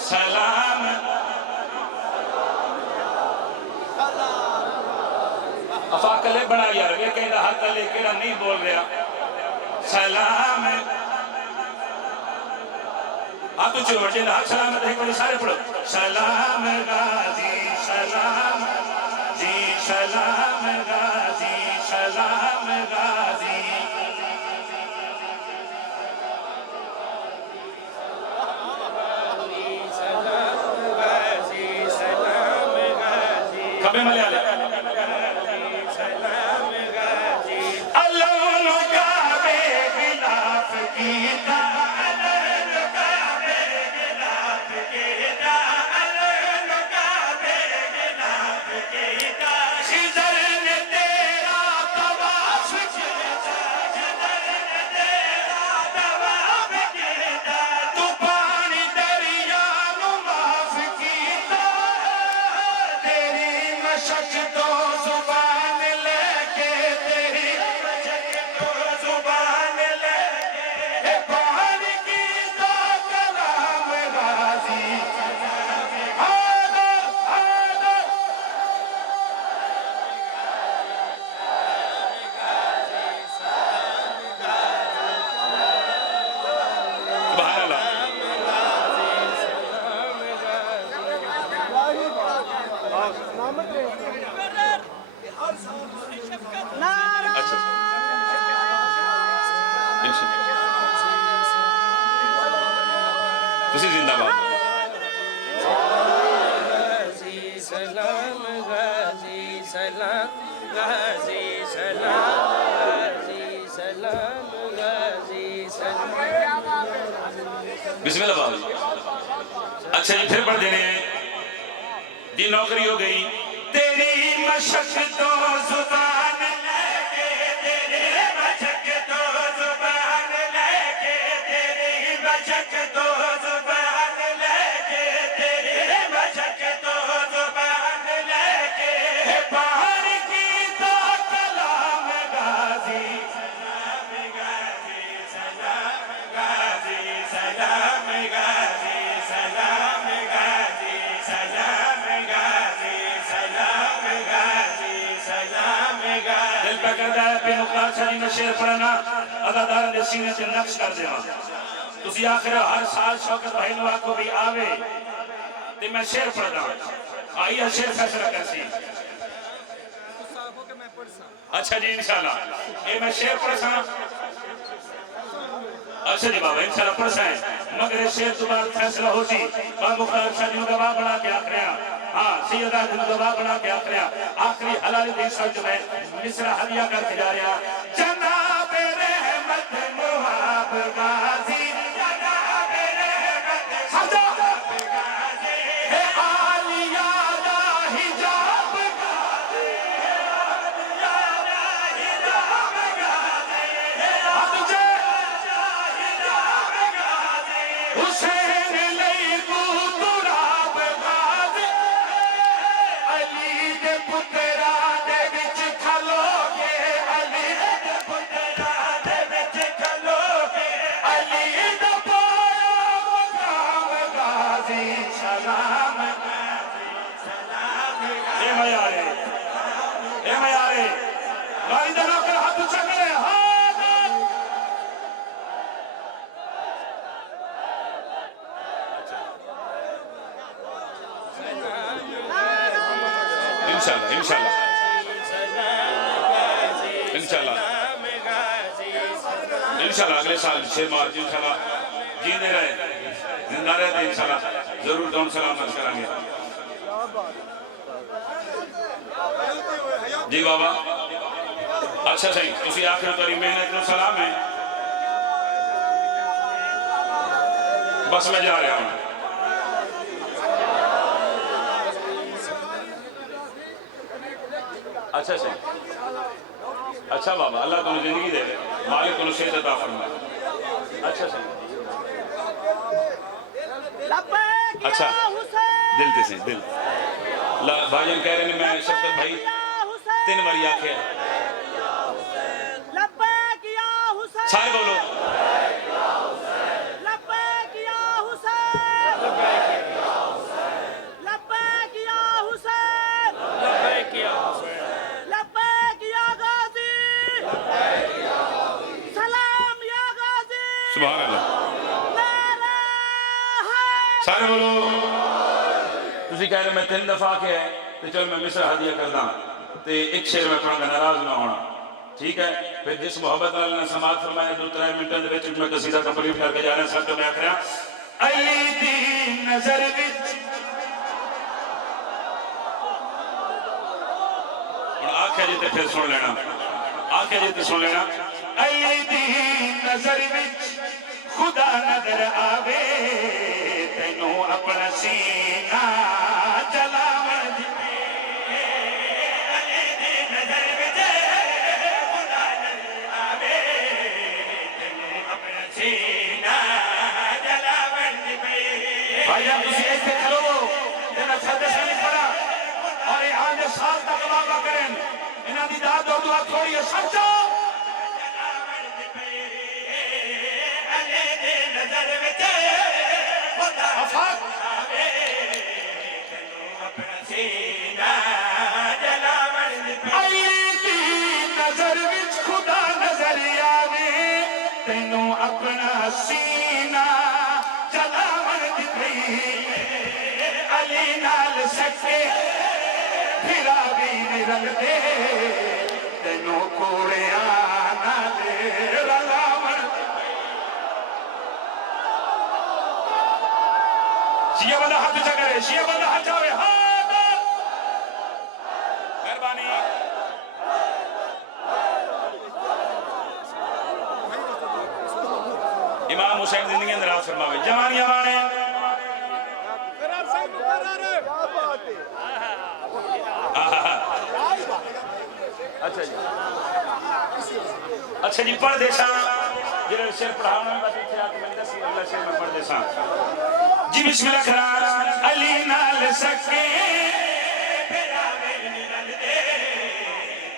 سلام افاقلے بڑا یار یہ کہہ رہا تھا لیکن نہیں بول رہا سلام آپ تو چھوڑ جائے ہاتھ سلامت ہے بڑے سارے پڑھو سلام غازی سلام جی سلام غازی سلام غازی کبھی ملے آلے اللہ نکا بے خلاف کیتا اللہ نکا بے خلاف کیتا اللہ نکا بے خلاف کیتا خضر نے تیرا طواف کیتا خضر نے تیرا طواف کیتا تو پانی دریا نو معاف کیتا تیری مشک تو زبان لے کے تیری مشک تو زبان لے کے پانی کی تو کلام غازی آدھر آدھر تسی زندہ باد سلام غازی سلام غازی سلام غازی سلام غازی سلام. بسم اللہ بابا. اچھا جی پھر پڑھ دینے ہیں جی. نوکری ہو گئی. تیری مشق تو زبان لے کے تیری مشق تو زبان لے کے تیری مشق تو زبان لے کے تیری مشق تو زبان لے کے باہر کی تو کلام غازی سلام غازی سلام غازی سلام غازی سلام غازی سلام غازی سلام غازی سلام غازی. دل پہ کرتا ہے پہ مقدار شاہی میں شیر پڑھنا ادادار نے سینے سے نقش کر دیا. تسی آخر ہر سال شوکت بھائی نوا کو بھی آوے تے میں شیر پڑھنا آئیے شیر فیصلہ کر سی. اچھا جی انشاءاللہ اے میں شیر پڑھ سا. اچھا جی بابا انشاءاللہ پڑھ سائیں مگر شیر تو بعد فیصلہ ہو سی. بابا مختار شاہ جی گواہ بنا کے آخریاں ہاں سیدہ جی گواہ بنا کے آخریاں آخری حلال دین صاحب جو ہے مصرہ ہدیہ کر کے جا رہا. جناب رحمت محاب غازی جناب رحمت محاب غازی ہے آلیہ دا حجاب غازی ہے آلیہ دا حجاب غازی ہے آلیہ دا حجاب غازی حسین لئی کو تراب غازی علی دے پترا دے وچ کھلو گے علی دے پترا دے وچ کھلو گے علی دا پایا مقام غازی سلام غازی سلام غازی. اے میارے غازی دا نوکر ہاتھ اونچا کرے ہاتھ. انشاءاللہ انشاءاللہ انشاءاللہ اگلے سال 6 مارچ انشاءاللہ جیندے رہے زندہ رہتے انشاءاللہ ضرور دون سلام عرض کریں گے. جی بابا اچھا صحیح تسی آخر توری محنت نو سلام ہے. بس میں جا رہا ہوں. اچھا صحیح اچھا بابا اللہ تمہیں زندگی دے مالک تمہیں صحت عطا فرمائے. اچھا صحیح اچھا دل تے سے دل بھائی جان کہہ رہے ہیں میں شفقت بھائی 3 باری آکھے سارے بولو لبیک یا حسین لبیک یا حسین لبیک یا حسین لبیک یا حسین لبیک یا غازی لبیک یا غازی سلام یا غازی سبحان اللہ. سارے بولو. تسی کہہ رہے ہیں میں 3 دفعہ کے ہے تو چل میں مصر ہدیہ کردہ تے ایک شیر میں پڑھا گا ناراض نہ ہونا ٹھیک ہے. پھر جس محبت اللہ نے سماعت فرمایا 2-3 منٹوں دے وچ میں قصیدہ کمپلیٹ کر کے جا رہے ہیں. سب تو میں آخر علی دی نظر وچ اور آنکھیں جی تے پھر سن لینا آنکھیں جی تے سن لینا. علی دی نظر وچ خدا نظر آوے تینوں اپنا سینہ جلاون دی. علی دی نظر وچ خدا نظر آوے تینوں اپنا سینہ جلاون دی. بھائی جان تسی ایسے کھلو تیرا چھتے سے نہیں پڑا اور یہ آج سال تک بابا کریں انہاں دی داد اور دعا تھوڑی ہے سمجھو. تینوں اپنا سینہ جلاون دی پئی علی نال سکے پھرا بھی نہیں رکھتے تینوں کوڑیاں نال رلاون شیعہ بندہ ہاتھ اچھا کرے، شیعہ بندہ ہاتھ چاہوے، مہربانی. امام حسین زندگی اندر آپ فرماوے جوانی آوانے. اچھا جی، اچھا جی، پڑھ دے ساں جنہوں نے شیر پڑھاؤنا میں بات اتھے آکے میں دسی اگلا شیر میں پڑھ دے ساں. جی بسم اللہ کرام. علی نال سکے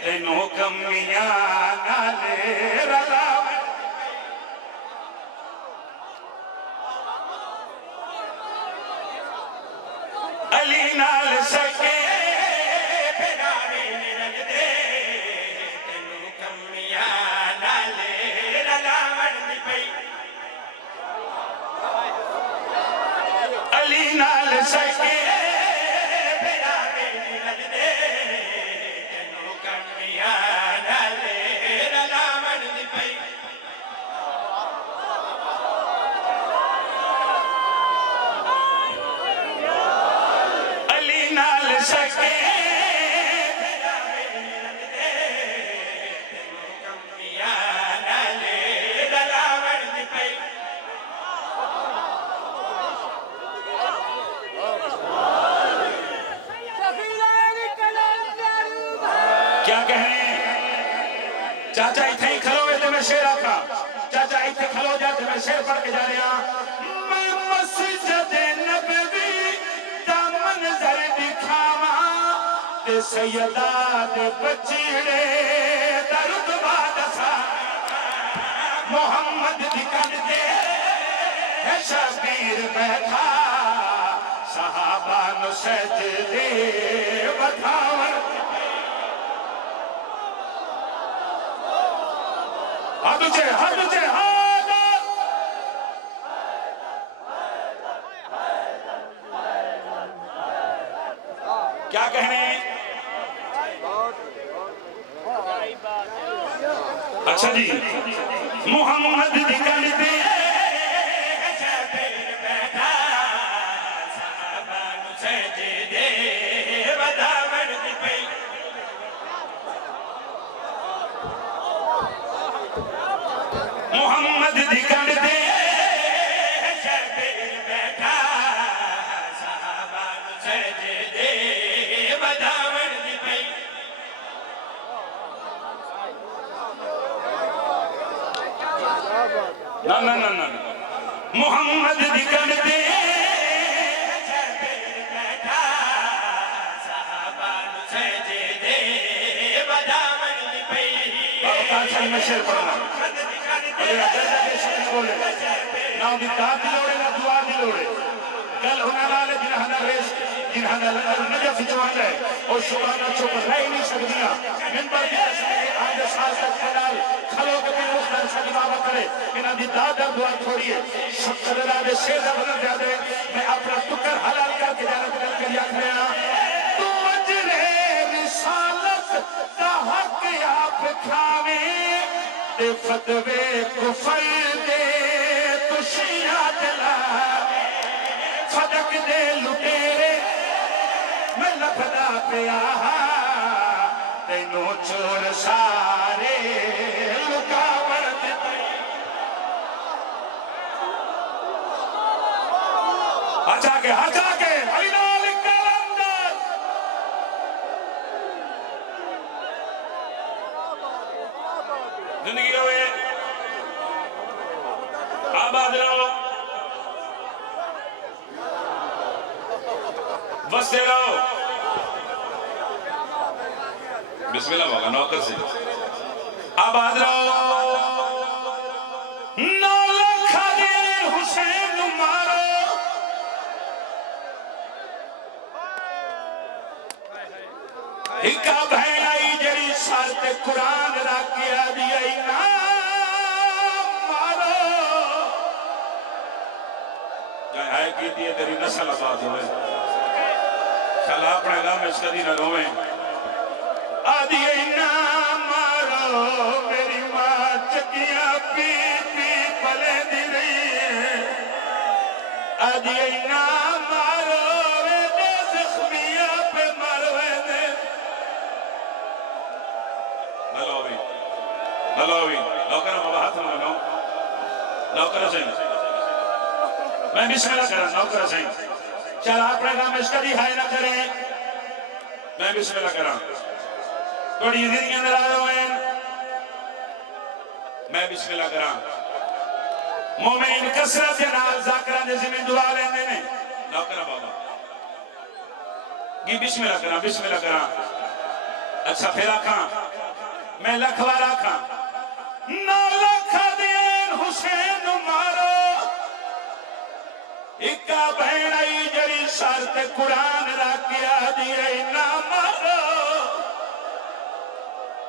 تینوں کمیاں نالے رلاوے. علی نال سکے پیراوے نرل دے تینوں کمیاں نالے رلاوڑ دی پئی. علی نال سکے پیراوے نرل دے تینوں کمیاں نالے رلاوڑ دی پئی. علی نال سکے پیراوے نرل دے تینوں کمیاں نالے رلاوڑ دی پئی. کیا کہیں چاچا اتھے ہی کھلو ہوئے تو میں شیر آکھا. چاچا اتھے کھلو جاتے میں شیر پڑھ کے جا رہا. میں مسجد نبوی دا منظر دکھاواں تے سیدہ دے بچیڑے دا رتبہ دسا. محمد دی کن دے ہے شبیر بیٹھا صحابہ نو سجدے بتھاور. ہاتھ اچھے، ہاتھ اچھے، ہاتھ. کیا کہنے؟ اچھا جی. محمد دکھن دے شبیر بیٹھا صحابہ نو سجدے بتھاور دی پئی. محمد دکھن دے شبیر بیٹھا صحابہ نو سجدے بتھاور دی پئی. نا نا نا نا محمد دکھن دے شبیر بیٹھا صحابہ نو سجدے بتھاور دی پئی. بابا کارچھائی میں شیر پڑھنا نہ دی داد دی لوڑے نہ دعا دی لوڑے. کل ہونا والے جنہاں دا ریس جنہاں دا نجف جوان ہے اور شکرانہ چھوکر رہ نہیں سکتیاں. منبر دی تسمیح آندے سال تک پڑھال کھلو کے بھی مختار سکی بابا کرے انہاں دی داد دا دعا تھوڑی ہے. شکر اللہ دے شیر دا بلند دیا دے میں اپنا ٹکر حلال کر کے جانت کر کے لیاک میں تو اجر رسالت دا حق آپ کھاویں تے فتوے کفر دے تو شیعہ دلاوے. صدق دے لٹیرے میں لپدا پیا تینوں چور سارے لکاور دے پئی. ہچا کے علی نال کلندر. زندگی ہوئے آباد رہو بستے رہو. بسم اللہ مولا نوکر سے آباد رہو. نو لکھا دیر حسین مارو ہکا بہن آئی جری سارت قرآن راکیا دیائی نام مارو. جائے آئے کیتی ہے تیری نسل آباد ہوئے چلا اپنے گاہ میں صدی نہ روئیں. آدھی نام مارو میری ماں چکیاں پی پی پلے دی رہی ہے. ادینا مارو ویدے زخمیہ پہ مروے دے بھلوی نوکر بابا ہاتھ میں لگاؤں نوکر سے میں بسم اللہ کرا نوکر سے چل آپ رہا میں اس کا دی ہائی نہ کریں میں بسم اللہ کرا تھوڑی دن کے اندر آئے ہوئے میں بسم اللہ کرا مومن کسرت نال ذاکران جیسے میں دعا لیندے نے نوکر بابا گی بسم اللہ کرا اچھا پھر آکھاں میں لکھوار آکھاں نہ لکھا دین حسین مارو اکا بہنائی جڑی شرط قرآن رکھیا دیئے نہ مارو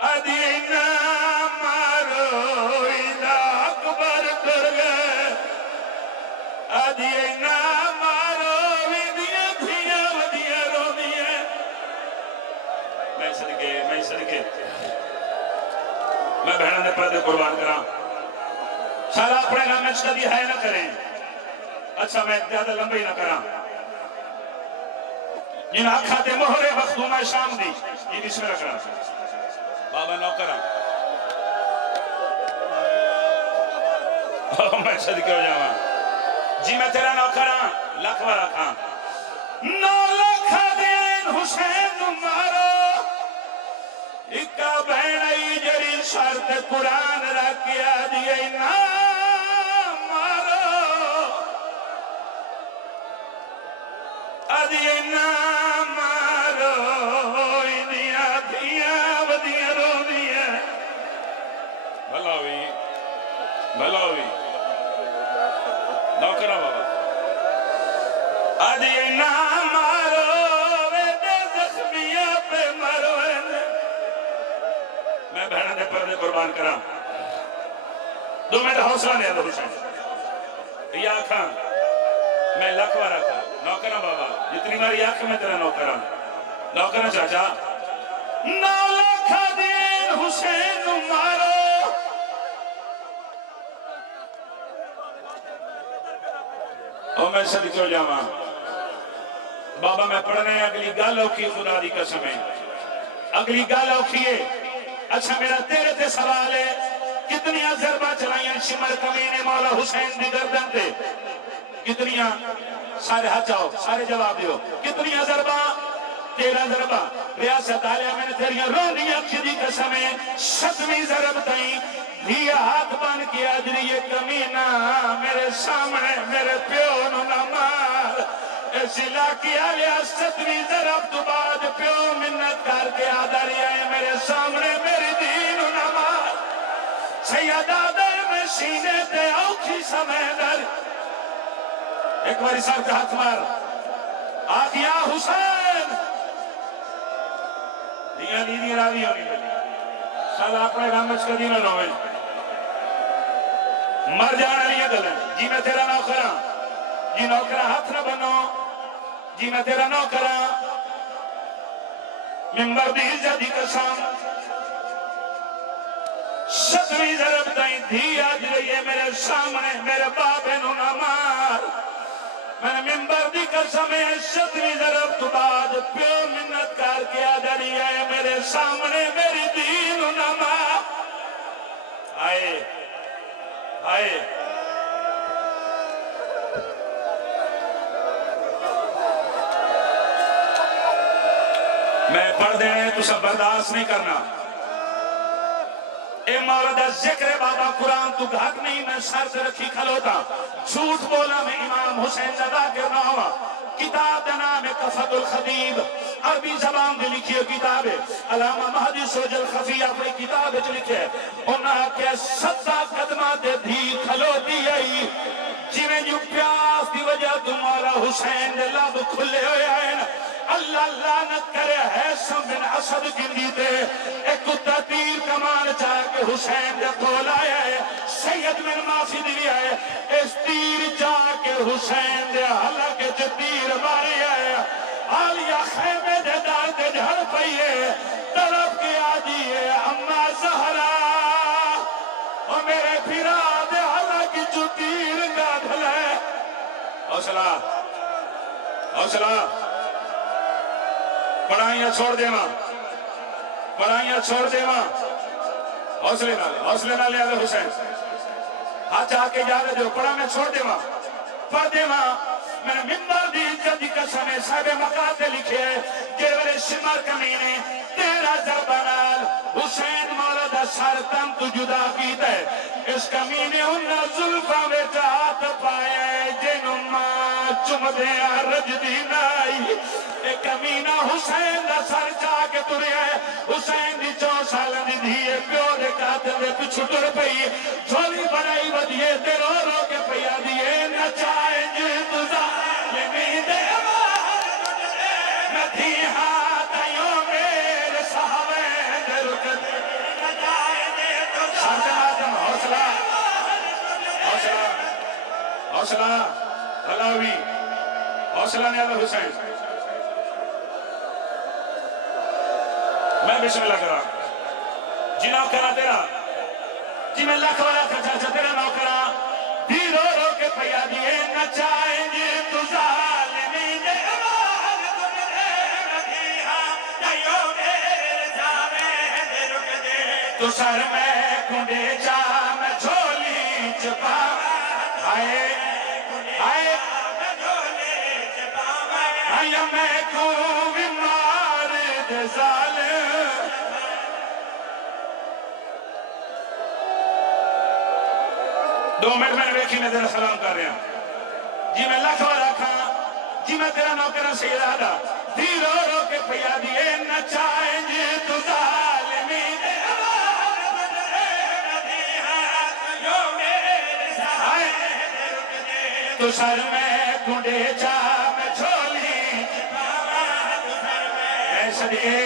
ادینا مارو ایدہ اکبر کر گئے ادینا مارو ایدیا دھیا ودیا رو دیئے میں صدقے میں بہنوں نے پردے قربان کرا سارا اپنے نام میں شدی ہے نہ کریں اچھا میں زیادہ لمبی نہ کرا جن آکھاتے مہرے مخدومہ شام دی یہ بسم اللہ کرا بابا نو کرا میں صدقے ہو جاؤں جی میں تیرا نو کرا لکھوا رکھا نو لکھا دین حسین مارو اکا بہنائی جڑی شرط قرآن رکھیا دیئے نا مارو ادیئے نا مارو ایدیا دیا ودیا رو دیا بھلاوی نوکرہ بابا ادیئے نا مارو ویدے زخمیہ پہ مروے میں بہنوں نے پردے قربان کرا دو میں تو حوصلہ نہیں ہے حسین یہ آنکھاں میں لکھوا رکھا نوکرہ بابا جتنی ماری آنکھ میں تیرا نوکرہ چاچا نو لکھا دین حسین مارو اور میں صدقے ہو جاواں بابا میں پڑھنے اگلی گال اوکھی خدا دی قسم ہے اگلی گال اوکھی ہے اچھا میرا تیرے تے سوال ہے کتنیاں ضربہ چلائیاں شمر کمینے مولا حسین دی گردن تے کتنیاں سارے ہاتھ جاؤ سارے جواب دیو کتنیاں ضربہ 13 ضربہ ریاست آلیا میں نے تیریاں رونی اکھی دی قسمیں 7ویں ضرب تائیں دھیا ہاتھ بان کیا جنی یہ کمینہ میرے سامنے میرے پیو نو نہ مار اس علاقی آلیا 7ویں ضرب تو بعد پیو منت کر کے آدھاری آئے میرے سامنے میری دین نہ مار سیدہ در میں سینے تے اوکھی سمیدر ایک باری سر کا ہاتھ مار آخیا حسین دیاں دیدی راوی ہونی بلی سال اپنے رامچ کا دینہ نوے مر جانا لیا گلن جی میں تیرا نوکرہ جی نوکرہ ہاتھ نہ بنو جی میں تیرا نوکرہ ممبر دی عزت قسم 7ویں ضرب تائیں دھی آج رہی ہے میرے سامنے میرے بابے نو نہ مار میں نے ممبر دی قسم 7ویں ضرب تو بعد پیو منت کر کے آدھری ہے میرے سامنے میری دین نہ مار آئے میں پڑھ دینے تو سب برداشت نہیں کرنا اے مولد ذکر بابا قرآن تو گھٹ نہیں میں سر سے رکھی کھلوتا جھوٹ بولا میں امام حسین زدہ کرنا ہوا کتاب دا نام ہے کفت الخدیب عربی زبان دے لکھی ہے کتاب ہے علامہ مہدی سوجل خفی اپنی کتاب ہے لکھے انہاں کے 7 قدمہ دے دھی کھلوتی ہے جنہیں جو پیاس دی وجہ تو مولا حسین دے لب کھلے ہوئے آئے اللہ لعنت کرے حیثم بن اسد گندی دے ایک کتا تیر کمان چاہ کے حسین دے قول آیا ہے سید بن معافی دی آئے اس تیر چاہ کے حسین دے حلق جو تیر ماری آئے آلیا خیمے دے دار دے جھڑ پئیے طرف کی آجیے اما زہرا اور میرے پھرا دے حلق جو تیر گا دھلے اور حوصلہ حوصلہ پڑھائیاں چھوڑ دے ماں پڑھائیاں چھوڑ دے ماں حوصلے نہ لے آدھے حسین ہاتھ آ کے یاد جو پڑھا میں چھوڑ دے ماں پڑھ دے ماں میں نے ممبر دی عزت دی قسم ہے صاحب مقاتے لکھے ہے کیولے شمر کمینے تیرا زربانال حسین مولا دا سر تن تو جدا کیتا ہے اس کمینے انہا ظلفہ میں ہاتھ پائے جنوں ماں چم دے رج دی نائی ایک کمینہ حسین دا سر جا کے ترے ہے حسین دی 4 سال دی دھیے پیو دے قاتل دے پچھو ٹر پئی جھولی بنائی ودیے تے رو رو کے پیا دیے نچائے جی تزا لمی دے ندھی ہاتھائیوں میرے صحابے دے رکتے نچائے جی تزا سرجناتم حوصلہ حوصلہ حوصلہ علاوی حوصلہ نیادہ حسین میں بسم اللہ کرا جی نوکرہ تیرا جی میں لاکھ والا چاچا تیرا نوکرہ دی رو رو کے پیا دیے نچائیں جی تو ظالمی دے آواز تجھے ندیہ تیوں میرے جاوے دے رک دے تو سر میں کنڈے جا میں جھولی چپا آئے آئے میں جھولی چپا آئے میں کو بیمار دے ظالم 2 منٹ میں ویکھی میں تیرا سلام کر رہا ہوں جی میں لاکھ والا کھاں جی میں تیرا نوکرہ سید آدھا دی رو رو کے پیا دیے نچائیں جی تو ظالمی دے آواز تجھے ندیہ تیوں میرے صحابے دے رک دے تو سر میں کنڈے جا میں جھولی چپاوا تو سر میں صدقے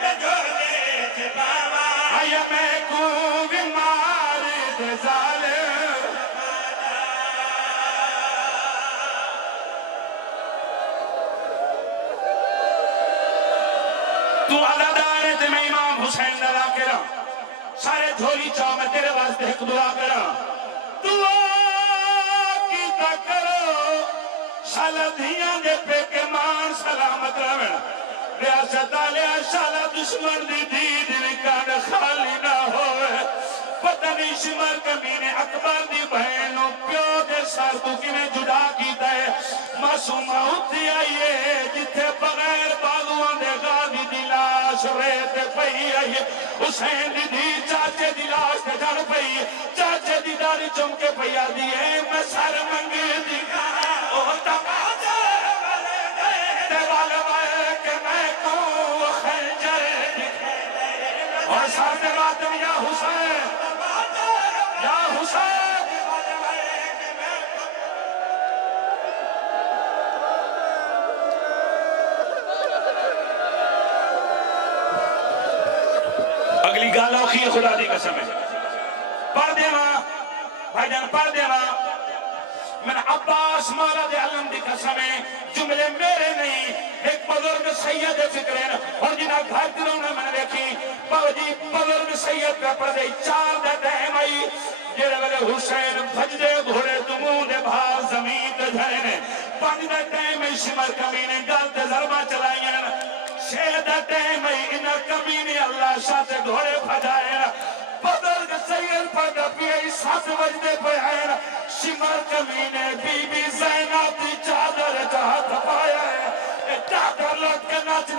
میں جھولی چپاوا آیا میں کو بیمار دے ظالم تو عزادار ہے تے میں امام حسین دعا کرا سارے جھولی چاہو میں تیرے واسطے ایک دعا کرا دعا کیتا کرو شالا دھیاں دے پہ کے مان سلامت رہنا ریاست آلیا شالا دشمن دی دید وکان خالی نہ ہوئے پتہ نہیں شمر کمینے اکبر دی بہنوں پیو دے سر تو کی میں جدا کیتا ہے معصومہ ہوتی آئیے جتھے بغیر باغوان دے غادی دی لاش ریتے پئی آئیے حسین دی دی چاچے دی لاش تے جڑ پئی چاچے دی داری چمکے پئی آ دیئے میں سر منگی دی او تقاجے والے گئے تے والے بائے کہ میں کو خنجر دکھے دے اور ساتھ باتم یا حسین یا حسین اگلی گالہ اخی خدا دی قسم ہے پڑھ دے ماں بھائی جان پڑھ دے ماں میں عباس مولا دے علم دی قسم ہے جملے میرے نہیں ایک بزرگ سید فکرین اور جنہا گھر دلوں میں نے دیکھی باوجی بزرگ سید پہ پڑھ دے 4 دے دہم آئی جیرے ویلے حسین بھج دے گھوڑے دموں دے بھار زمین دے جھرے 5 دے دہم شمر کمینے گل دے ضربہ چلائیں 6 دے دہم انہ کمینے اللہ شاہ تے گھوڑے بھجائیں بزرگ سید پڑھ پیئی 7 بجدے پہین شمر کمینے بی بی زینب دی چادر جہاں تھپایا ہے چادر لوٹ کے ناچ